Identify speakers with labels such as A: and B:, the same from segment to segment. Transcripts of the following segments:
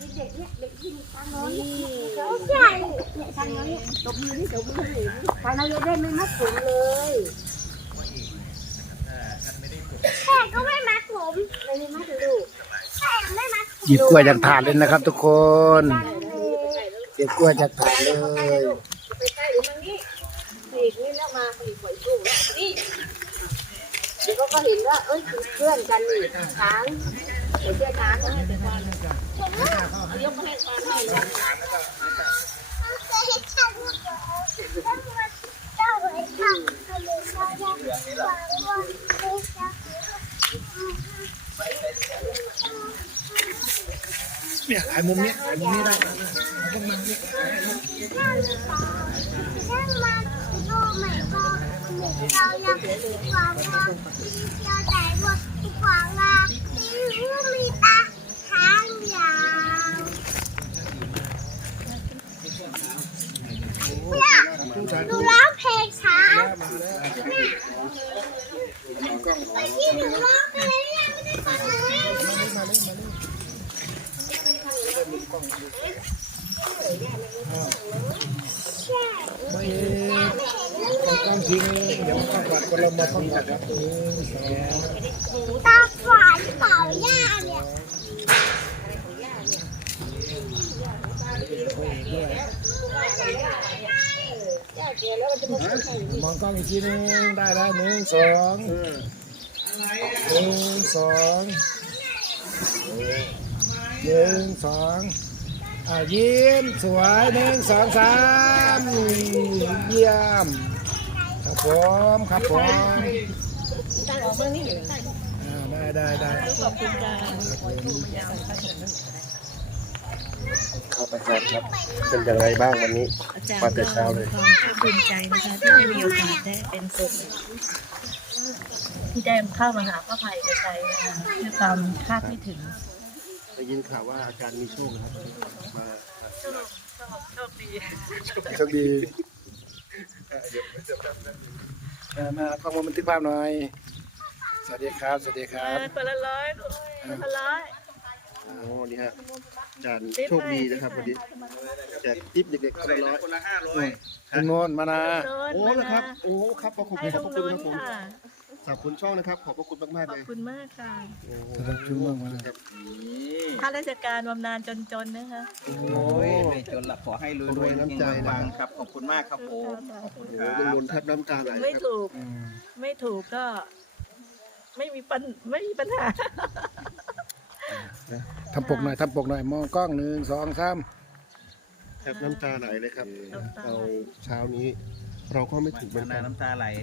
A: เด็กเนี่ยเด็กที่ทางโน้นใช่เนี่ยทางโน้นเนี่ยตบมือนี่ตบมือนี่ทางโน้นได้ไม่มัดผมเลยแค่ก็ไม่มัดผมไม่มัดลูกแค่ไม่มัด
B: หยิบกล้วยจากถาดเลยนะครับ ทุกคนหยิบกล้วยจากถาดเลย
A: ไปใกล้หรือมันนี่ปีกนี่แล้วมาปีกหอยกุ้งนี่เดี๋ยวก็เห็นว่าเอ้ยเพื่อนกันนี่ช้างเดี๋ยวเจ้าช้างยกมาให้ช้างให้เลย
B: เนี่ยถ่ายมุมนี้ถ่ายมุมนี้ได้ต้องมาเนี่ย
A: ดูร้องเพลงช้าที่หนูร้องเพลงเนี่ยไม่ได้ฟังเลย
B: ต้องทิ้งเดี๋ยวข้าวผัดก็เรามาข้าวผัดครับ
A: ตาฝาดเปล่าย่าเนี่ย
B: มองกล้องอีกทีนึงได้แล้ว1 2 1 2ยิ้มสวย1 2 3เยี่ยมครับผมครับผมได้
C: ขอบคุณจ้า
D: เข้าไปครับเป็นอย่างไรบ้างวันนี้
C: อาจารย์
D: มา
C: ก็
D: แต่เช้าเลย
C: ความภาคภูมิใจนะคะที่ได้มีโอกาสได้เป็นส่วนหนึ่งที่ได้เข้ามาหาพระภัยกระจายนะคะด้วยความคาดไม่ถึง
D: ได้ยินข่าวว่าอาจารย์มีโชคนะครับมา
C: โชคดี
B: โชคดีมาข้อมูลบันทึกภาพหน่อยสวัสดีครับสวัสดีครับ
C: คนละร้อยคนละร้อย
D: โอ้นี่ฮะอาจารย์โชคดีนะครับวันนี้แจกทิปเด็กๆคนละ500
B: คุณโนนมานา
D: โอ้นะครับโอ้ครับขอบคุณ
C: ให้
D: ข
C: ลุ
D: อบ
C: ง
D: คุณ
C: น
D: ครับผม
C: ค่ะ
D: ขอบคุณช่องนะครับขอบพระคุณมากๆ
C: ขอ
D: เล
C: บ
D: ย
C: คุณมากค่ะ
B: ขอบคุณมากมา
D: ครับ
C: ข้าราชการบำนาญจนๆนะคะ
E: โอ้ยไม่จนหลับขอให้รวยๆน้ำใจนะรับขอบคุณมากครับผมขอบคุณค
D: โอ้
E: รับ
D: ลุงนนท์แทบน้ำตาไหล
C: ไม่
D: ครับ
C: ถูกไม่ถูกก็ไม่มีปัญหา
B: ทำปกหน่อยมองกล้อง1 2 3
D: แทบน้ำตาไหลเลยครับเราเช้านี้ เราก็ไม่ถูกเหมือน
E: นา
D: กัน
E: น้ำตาไหล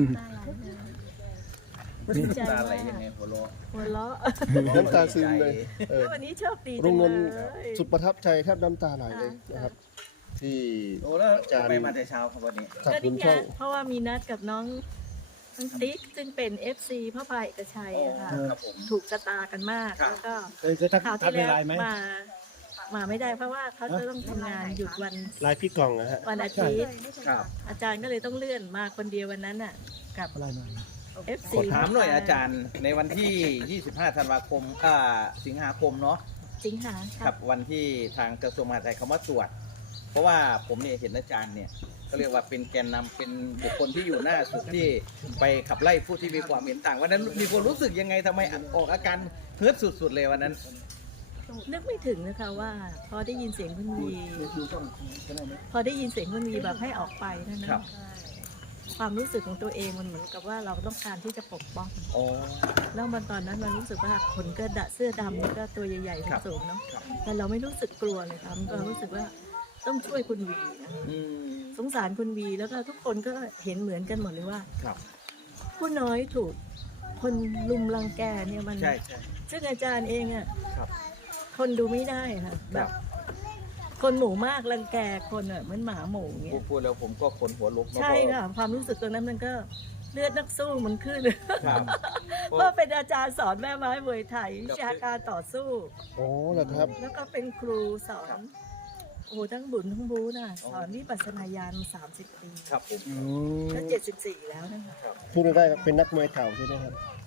C: ดีใจ
E: น้ำตาไหล
C: มาก
E: ยังไงหัวเราะ
C: หัวเราะ
D: น้ำตาซึมเลยเออ
C: วันนี้โชคดี
D: ลุ
C: จั
D: ง
C: ง
D: น
C: เล
D: นท์
C: ย
D: สุดประทับใจแทบน้ำตาไหลเลยนะครับ ที่
E: โอ้แล้วจะไปมาแต่เช้าครับวันนี้
D: ขอบ
C: ก็
D: คุ
C: นี่
D: ณ
C: ไง
D: ช่อง
C: เพราะว่ามีนัดกับน้องติ๊กซึ่งเป็น FC พระพายเอกชัยอะค่ะ
E: ครับผม
C: ถูกชะตากันมาก
E: ครับ
C: แล้วก็
B: จะทัก
C: คราว
B: ทัก
C: ที่
B: ใน
C: แล้ว
B: ไลน์ไหม
C: มาไม่ได้เพราะว่าเขาจะต้องทำงานหยุดวัน
D: ลายพี่กล่องนะฮะ
C: วันอาทิตย์
E: ครับ
C: อาจารย์ก็เลยต้องเลื่อนมาคนเดียววันนั้นน่ะกับ
B: อะไรหน่อย
C: FC
E: ขอถามหน่อยอาจารย์ในวันที่ 25 ธันวาคมสิงหาคมเนาะ
C: สิงหา
E: กับวันที่ทางกระทรวงมหาดไทยคำว่าตรวจ เพราะว่าผมเนี่ยเห็นอาจารย์เนี่ยก็เรียกว่าเป็นแกนนำเป็นบุคคลที่อยู่หน้าสุดที่ไปขับไล่ผู้ที่มีความเห็นต่างวันนั้นมีคนรู้สึกยังไงทำไมออกอาการเฮิร์ตสุดๆเลยวันนั้น
C: นึกไม่ถึงนะคะว่าพอได้ยินเสียงคุณวีพอได้ยินเสียงคุณวีแบบให้ออกไปนั่น
E: ครั
C: นะ
E: บ
C: ความรู้สึกของตัวเองมันเหมือนกับว่าเราต้องการที่จะปกป้อง
E: โอ้
C: แล้วมันตอนนั้นมันรู้สึกว่าคนก็เสื้อดำนี่ก็ตัวใหญ่
E: ครับ
C: ๆสูงๆเนาะ
E: ครับ
C: แต่เราไม่รู้สึกกลัวเลยค่ะเรารู้สึกว่าต้องช่วยคุณวีนะ
E: อืม
C: สงสารคุณวีแล้วก็ทุกคนก็เห็นเหมือนกันหมดเลยว่า
E: ครับ
C: ผู้น้อยถูกคนลุมรังแกเนี่ยมัน
E: ใช่ใช่
C: ซึ่งอาจารย์เองอ่ะ
E: ครับ
C: ทนดูไม่ได้ค่ะ
E: ค
C: แบ
E: รับบ
C: คนหมู่มากรังแกคนอ่ะเหมือนหมาหมูเงี้ย
E: พูดแล้วผมก็ขนหัวลุกเนอ
C: ใช่ค่ะความรู้สึกตรงนั้นมันก็เลือดนักสู้มันขึ้น
E: ครับ
C: เพราะเป็นอาจารย์สอนแม่ไม้มวยไทยวิชาการต่อสู้
D: โอ้เหรอครับ
C: แล้วก็เป็นครูสอนโอ้โหทั้งบุญทั้งบูน่ะสอนวิปัสสนาญาณมา30 ปี
E: ครับผม
C: ก็74แล้วนะคะ
D: พูดได้ครับเป็นนักมวยเก่าใช่ไหมครับ
B: เ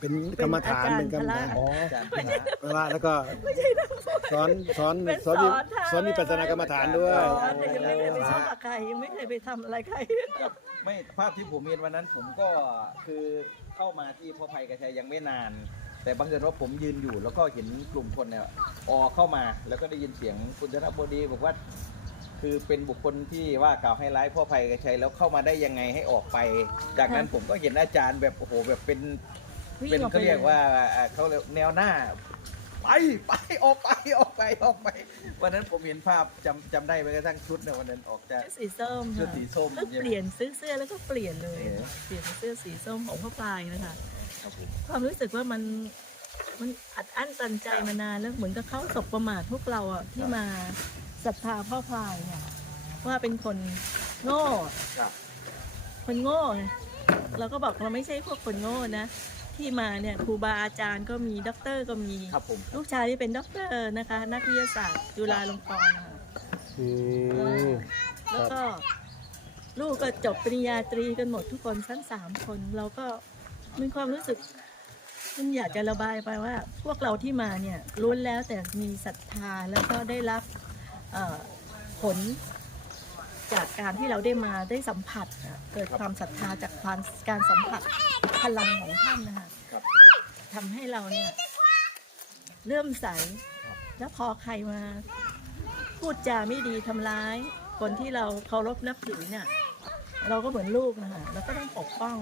B: เป็นกรรมฐานเป็นกรรมฐาน
E: อ๋ออาจารย์พละ
B: พละแล้วก็สอนวิปัสสนากรรมฐานด้วย
C: แต่ยังไม่เคยไปชอบกับใครยังไม่เคยไปทำอะไรใคร
E: ครับไม่ภาพที่ผมเห็นวันนั้นผมก็คือเข้ามาที่พ่อภัยกระชัยยังไม่นาน แต่บังเอิญว่าผมยืนอยู่แล้วก็เห็นกลุ่มคนเนี่ยออกเข้ามาแล้วก็ได้ยินเสียงคุณธนบดีบอกว่า คือเป็นบุคคลที่ว่ากล่าวให้ร้ายพ่อภัยกระชัยแล้วเข้ามาได้ยังไงให้ออกไป จากนั้นผมก็เห็นอาจารย์แบบโอ้โหแบบเป็นเขาเรียกว่าเขาเรียกแนวหน้า ไปออกไปวันนั้นผมเห็นภาพจำได้ไปกระทั่งชุดเนี่ยวันนั้นออกจาก
C: ชุดสีส้ม
E: ชุดสีส้ม
C: ก็เปลี่ยนซื้อเสื้อแล้วก็เปลี่ยนเลยเปลี่ยนเสื้อสีส้มของพ่อปลายนะคะความรู้สึกว่ามันอัดอั้นตันใจมานานแล้วเหมือนกับเขาสบประมาทพวกเราอ่ะที่มาศรัทธาพ่อพลายเนี่ยว่าเป็นคนโง่
E: ครับ
C: คนโง่ไงเราก็บอกเราไม่ใช่พวกคนโง่นะที่มาเนี่ยครูบาอาจารย์ก็มีด็อกเตอร์ก็มี
E: ครับผม
C: ลูกชายที่เป็นด็อกเตอร์นะคะ นักวิทยาศาสตร์จุฬาลงกรณ์ค่ะ
B: อืม
C: แล้วก็ลูกก็จบปริญญาตรีกันหมดทุกคนทั้ง3 คนเราก็มีความรู้สึกมันอยากจะระบายไปว่า พวกเราที่มาเนี่ยล้วนแล้วแต่มีศรัทธาแล้วก็ได้รับผลจากการที่เราได้มาได้สัมผัสอะเกิดความศรัทธาจากการสัมผัสพลังของท่านนะคะ
E: ครับ
C: ทำให้เราเนี่ยเริ่อมใสแล้วพอใครมาพูดจาไม่ดีทำร้าย คนที่เราเคารพนับถือเนี่ยเราก็เหมือนลูกนะคะเราก็ต้องปกป้อง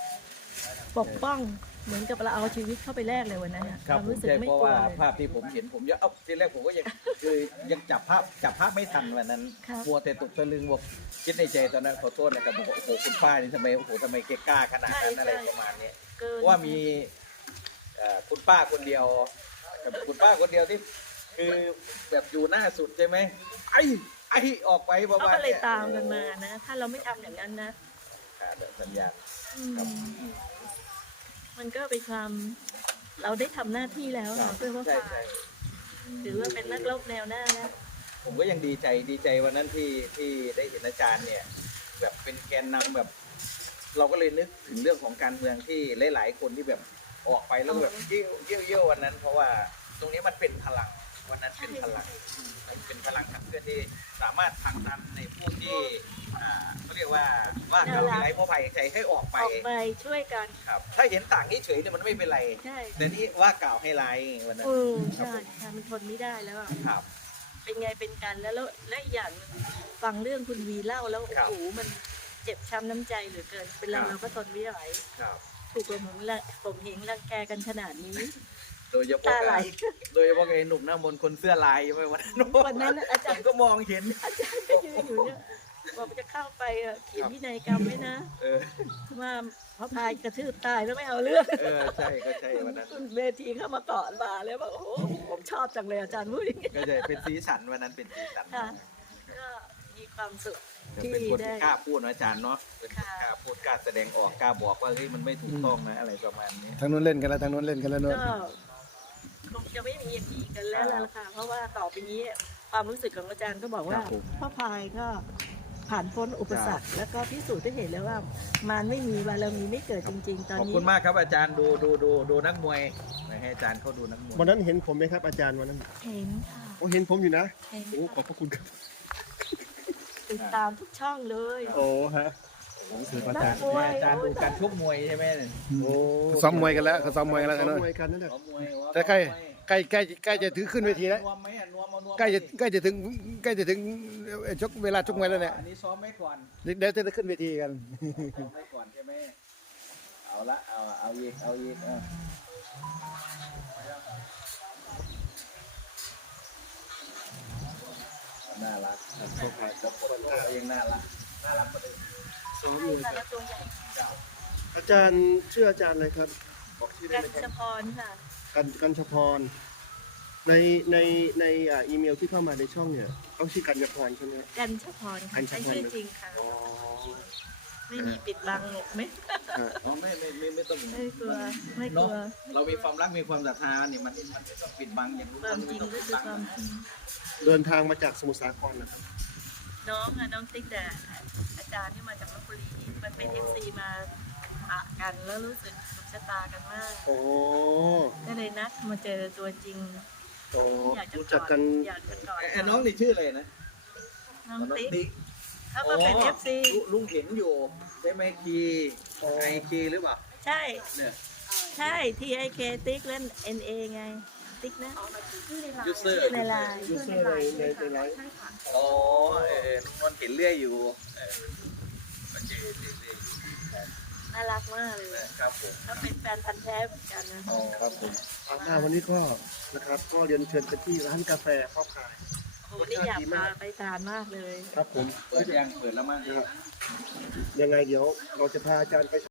C: เหมือนกับเราเอาชีวิตเข้าไปแลกเลยวันนั้นอะ
E: ครับ
C: ความ
E: ผม
C: รู้สึก
E: ใช่
C: ไม่
E: เพราะ
C: กลัว
E: ว่า
C: เลย
E: ภาพที่ผมเห็นผมยังทีแรกผมก็ยังคือยังจับภาพไม่ทันวันนั้น
C: ครับ
E: มัวแต่ตกตะลึงบอกคิดในใจตอนนั้นขอโทษนะครับบอกโอ้โหคุณป้านี่ทำไมแกกล้าขนาดนั้นอะไรประมาณนี้
C: เกิน
E: ว่ามีคุณป้าคนเดียวคุณป้าคนเดียวที่คือแบบอยู่หน้าสุดใช่ไหมไอ้ออกไปประ
C: เขา
E: มาณ
C: ก็เลย
E: นี้
C: ตามกันมานะ ถ้าเราไม่ทำอย่างนั้นนะ
E: สัญญาณ
C: อืมมันก็เป็นความเราได้ทำหน้าที่แล้วอะเพื่อว่า
E: ใช่
C: ฝ่า
E: ใช่
C: ยถือว่าเป็นนักรบแนวหน้านะ
E: ผมก็ยังดีใจวันนั้นที่ได้เห็นอาจารย์เนี่ย แบบเป็นแกนนำแบบ เราก็เลยนึกถึงเรื่องของการเมืองที่หลายๆคนที่แบบออกไปแล้วแบบเยี่ยววันนั้น เพราะว่าตรงนี้มันเป็นพลังวันนั้นเป็นพลังเป็นพลังขับเคลื่อนที่สามารถผลักดันในผู้ที่เขาเรียกว่ากับมีไรพ่อภัยใจให้ออกไป
C: ออกไปช่วยกัน
E: ครับ ถ้าเห็นต่างเฉยๆเนี่ยมันไม่เป็นไร
C: ใช่
E: แต่นี่ว่ากล่าวให้ไลายวันนั้น
C: ใช่ค่ะมันทนไม่ได้แล้วอะ
E: ครับ
C: เป็นไงเป็นกันแล้วและอีกอย่างหนึ่งฟังเรื่องคุณวีเล่าแล้วโอ้
E: ครับ
C: โหมันเจ็บช้ำน้ำใจเหลือเกินเป็นเรา
E: ครับ
C: เราก็ทนไม่ไหว
E: ครับ
C: ถูกผมเหงรังแกกันขนาดนี้
E: โดยเฉพาะ
C: ตาไหล
E: โดยเฉพาะไอ้หนุ่มหน้ามนต์คนเสื้อลายใช่ไหมวันนั้น
C: วันนั้นอาจารย์
E: ผมก็มองเห็น
C: อาจารย์ก็ยืนอยู่เนี่ยบอกจะเข้าไปเขียนพินัยกรรมไว้นะ
E: เออ
C: ว่าพระพายกระทืบตายแล้วไม่เอาเรื่อง
E: ใช่ก็ใช่วันนั้น
C: คุณเวทีเข้ามาเกาะบ่าแล้วบอกโอ้โหผมชอบจังเลยอาจารย์พูดอย่างนี้
E: ก็ใช่เป็นสีสันวันนั้นเป็นสีสัน
C: ค่ะก็มีความสุข
E: แต่
C: ที่
E: เป็นคน
C: ได้
E: ที่กล้าพูดนะอาจารย์เนาะเป็นคนกล้าพูดกล้าแสดงออกกล้าบอกว่าเฮ้ยมันไม่ถูกต้องนะอะไรประมาณนี้
B: ทางนู้นเล่นกันแล้วทางนู้นเล่นกันแล้วนู้น
C: ก็คงจะไม่มีอย่างนี้กันแล้วล่ะค่ะเพราะว่าต่อไปนี้ความรู้สึกของอาจารย์ก็บอกว่าพ่อพายก็ผ่านพ้นอุปสรรคแล้วก็พิสูจน์ได้เห็นแล้วว่ามันไม่มีบารมีไม่เกิดจริง ๆ ตอน
E: ขอบ
C: นี้
E: คุณมากครับอาจารย์ดูนักมวยให้อาจารย์เขาดูนักมวย
D: วันนั้นเห็นผมไหมครับอาจารย์วันนั้น
C: เห็นค่ะ
D: โอ้เห็นผมอยู่นะ
C: เห็น
D: โอ้ขอบพระคุณครับ
C: ติดตามทุกช่องเลย
D: โอ้ฮะผมสื่ออาจารย์
C: มวย
E: อาจารย์ดูการชกมวยใช่ไหมเนี่ย
D: โอ้
B: ซ้อมมวยกันแล้วเขาซ้อมมวยกันแล้ว
D: ซ้
B: ทาง
D: อม
B: นู้น
D: มวยกันนั่นแหละ
E: มวย
B: แต่ใกล้จะถือขึ้นเวทีแล้ว
E: นวมไหมอ่ะนวมเอานวม
B: ใกล้จะถึงชกเวลาชกมวยแล้วเนี่ย
E: อันนี้ซ้อมไว้ก่อน
B: เดี๋ยวจะขึ้นเวทีกัน
E: ซ้อมไว้ก่อนใช่ไหมเอาละเอาอีกน่ารักพวกใครกับคนเราเองน่ารักกว่าเดิม
D: ซ้อมเลย
C: สารตัวใหญ่
D: อาจารย์ชื่ออาจารย์อะไรครับบอกชื่อได้
C: กัน
D: ไหมค
C: ช
D: รับ
C: พรค่ะ
D: กัญชพรในอีเมลที่เข้ามาในช่องเนี่ยต้องชื่อกัญชพรใช่ไหมครับ
C: กันชพรค่ะ
D: กันช
C: ใช้
D: พร
C: ชื่อจริงค่ะ
D: อ๋อ
C: ไม่มีปิดบังหรอกไหม
E: อ๋อไม่ต้อง
C: ไม่กลัวไม่ก
E: เนาะ
C: ลัว
E: เรามีความรักมีความศรัทธาเนี่ยมันไม่ต้องปิดบังอย่างรู้
C: ความจริง
E: ต้อง
C: ก็
E: ปิด
C: คือ
E: บัง
C: ความจริง
D: เดินทางมาจากสมุทรสาครนะครับ
C: น้องติ๊กแต่อาจารย์ที่มาจากลพบุรีมันเป็น FC มาอะกันแล้วรู้สึกถูกชะตากันมาก
D: โอ้
C: ก็เลยนัดมาเจอตัวจริง
D: โอ้
C: อยากจะ
D: รู้จักกัน
C: อยากจะกอด
E: น้องนี่ชื่ออะไรนะ
C: น้องติ๊ก
E: ติ๊ก
C: เขาก็เป็น FC
E: ลุงเห็นอยู่ใช่ไหมคีไอคีหรือเปล่า
C: ใช่
E: เนี่ย
C: ใช่ TIK ติ๊กเล่น NA ไง ติ๊กนะ
E: ยูเซอร์
C: ชื่อในไลน์
D: ยูเซอร์ในไลฟ์
E: อ๋อลุงนนท์เห็นเรื่อยอยู่มันเจอเรื่อยอยู่
C: น่ารักมากเลย
E: ครับผม
C: เขาเป็นแฟนพันธุ์แท้เหมือนกันนะ
E: อ๋อครับผม
D: วันนี้ก็นะครับก็เรียนเชิญไปที่ร้านกาแฟพ่อขาย
C: โอ้นี่อยากมาไปทานมากเลย
D: ครับผม
E: เปิดยังเปิดแล้วมั้ง
D: ยังไงเดี๋ยวเราจะพาอาจารย์ไป